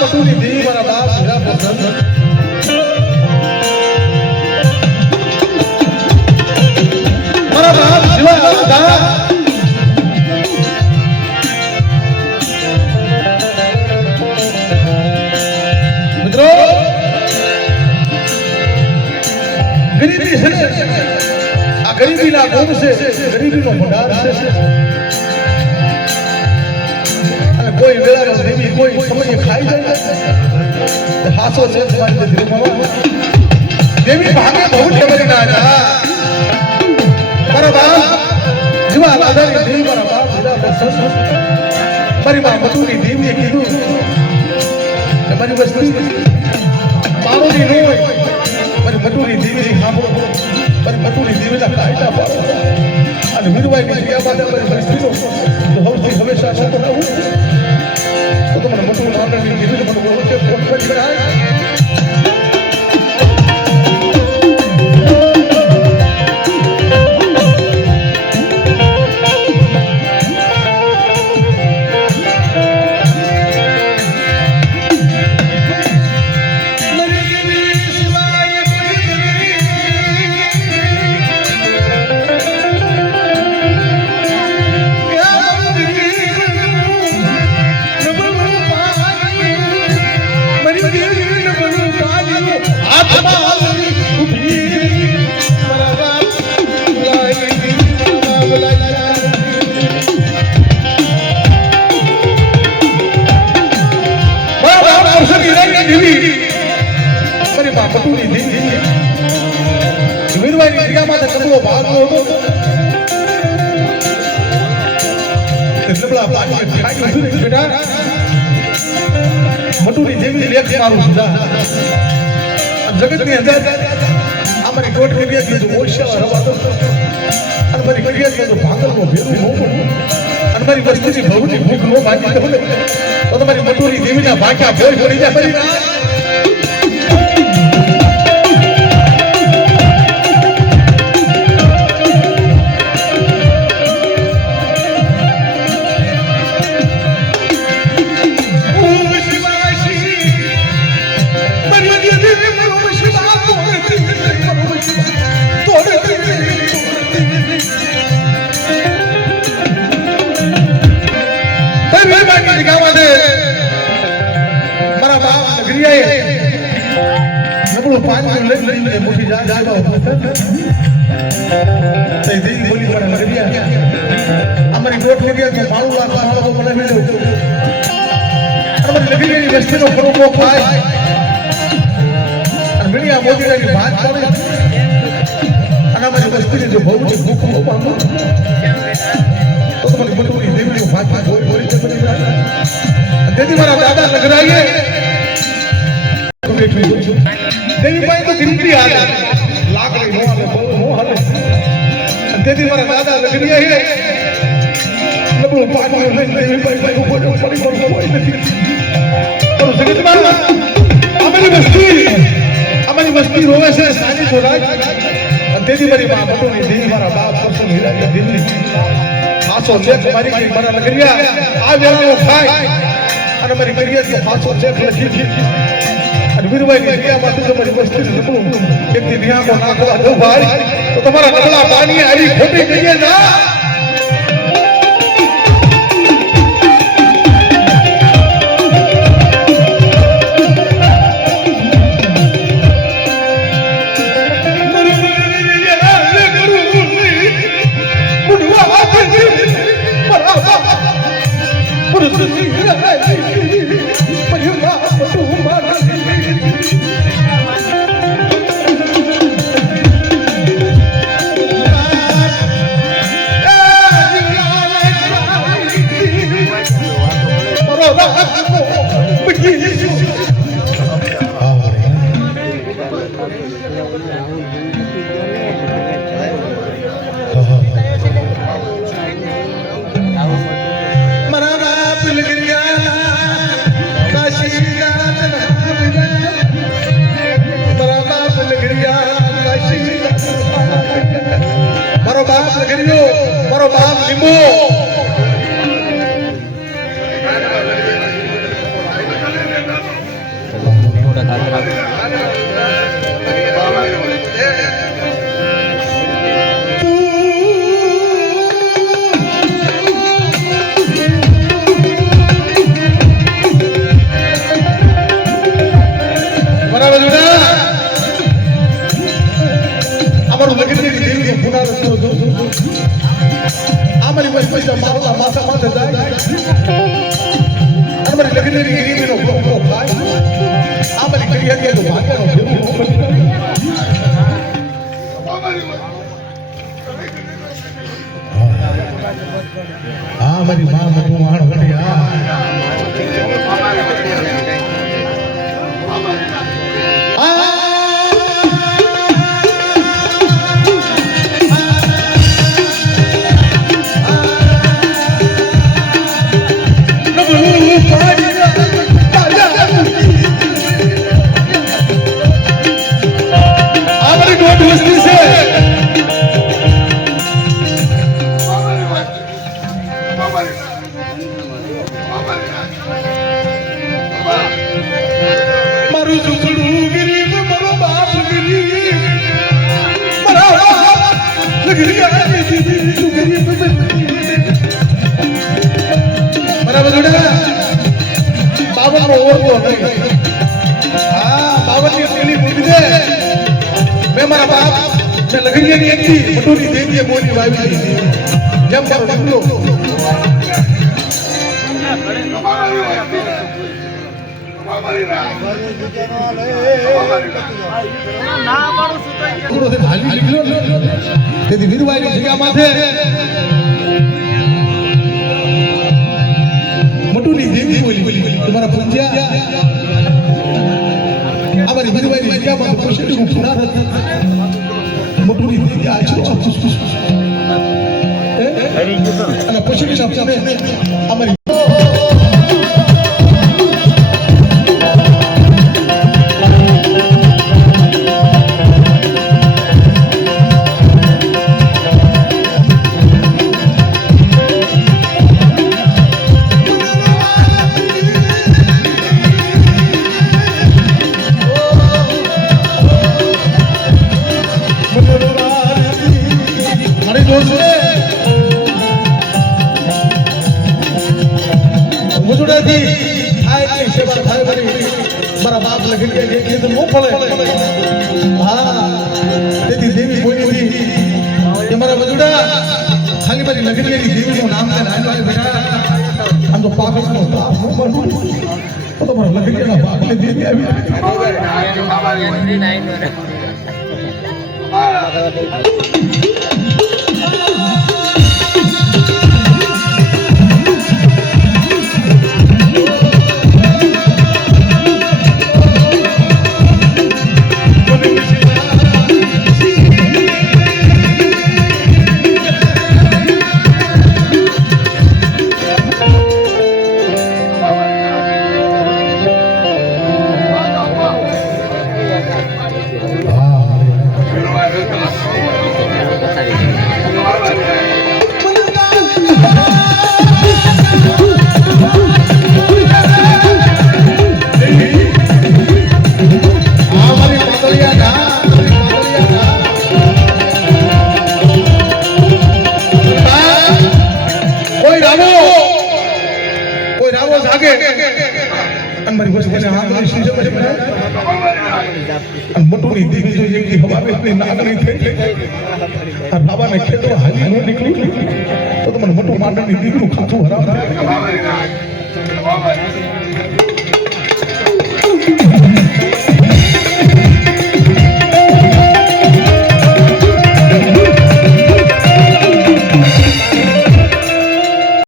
મટુની દેવી મારા બાપ હીરા પસંદ મારા બાપ શિવા હતા મિત્રો ગરીબી છે આ ગરીબીના ગોમ છે ગરીબીનો ભંડાર છે અને કોઈ વેળાનો દેવી કોઈ સમય ખાઈ જાય હાસો છે તમારી ધીરુમાં દેવી ભાગે બહુ ટેવરી ના હતા મારા બાપ જીવા આધારી દેવી મારા બાપ હીરા પસંદ મારી માં મધુની દેવીએ કીધું મારી વસ્તી મારોની ન હોય મારી મટુની દેવીની સાંભળો મારી મટુની દેવીના કાયદા પાડો અને વીરવાઈની ક્રિયા માટે મારી પરિસ્થિતિઓ તો સૌથી હંમેશા છોકરો ના હોય તો મને મટું નામની દેવીને મને બોલો છે ફોન કરી કરાય મટુની દેવી લેખ મારું જગતની અંદર અમારી કોટ કરી દીધું ઓછા રવાતો અને મારી કરી દીધું ભાગલનો ભેરું ન પડવું અને મારી વસ્તીની ભવની ભૂખ ન ભાગી તો તમારી મટુની દેવીના ભાગ્યા ભોય પડી જાય ફરી મારા બાપ નગરિયાએ નબળું પાણી લઈને મોટી જાય બોલી મારા નગરિયા અમારી ગોઠ નગરિયા તો માળું લાખ મને મળ્યો અમારી નગરિયાની વસ્તીનો ખોટો ખાય અને મીડિયા મોદી વાત કરે અને અમારી વસ્તીની જો બહુ ભૂખ પામો તો તમારી મટુની દેવીની ભાગી બોલી તેથી મારા દાદા નગરાઈએ દેવી ભાઈ તો ગીરી હાલે લાકડી નો હાલે બહુ નો હાલે તેથી મારા દાદા નગરાઈએ નબળું પાણી લઈને દેવી ભાઈ ઉપર પડી પડતો હોય નથી તો જગતમાં અમારી વસ્તી રોવે છે સાની જોડાય તેથી મારી મા મટુની દેવી મારા બાપ પરસન હીરા દિલ્હી આસો લેખ મારી મારા નગરિયા આ વેળાનો ખાય અને મારી કરિયર તો પાછો છે લખી અને વીરવાઈની ક્રિયામાં તમારી વસ્તુ નબળું એકથી નિયામો નાખવા દો ભાઈ તો તમારા નબળા પાણી આવી ખોટી કહીએ ના બરાબર છે અમારું લગનની દેવી પુનાર અમારી પૈસા મારા માથા માથે જાય અમારી લગનની દેવીનો ભોગો ખાય અમારી કરી હતી તો ભાગ્યનો હા મારી માં મગું માણ વળી મારું સુખડું ગરીબ મારો બાપ ગરીબ મારા ગરીબ બરાબર જોડા બાબા ઓળખો હા બાબા ની બુદ્ધિ દે મેં મારા બાપ મેં લગનિયાની એકથી મટોની દેવીએ બોલી વાવી જેમ મારો દીકરો તેથી વિધવાઈની જગ્યામાં છે મટુની દેવી બોલી તમારા પૂજ્યા અમારી વિધવાઈની જગ્યામાં પ્રસિદ્ધ પુનાર મટુની દેવી આ છે અને પછી અમારી મારા બાપ લખી ગયા તો ન પડે હા તેથી દેવી બોલી હતી કે મારા વજુડા ખાલી મારી લખી દેવીનું નામ છે નાનો બેટા આમ તો પાગલનો બાપ ન બનવું તો મારા લખી ગયા બાપને દેવી આવી મટુની દેવી જો એકલી હવાવેની નાગણી થઈ આ બાબાને ખેતો હાલી ન નીકળી તો તમને મટુ માંડણની દીકરું ખાતું હરામ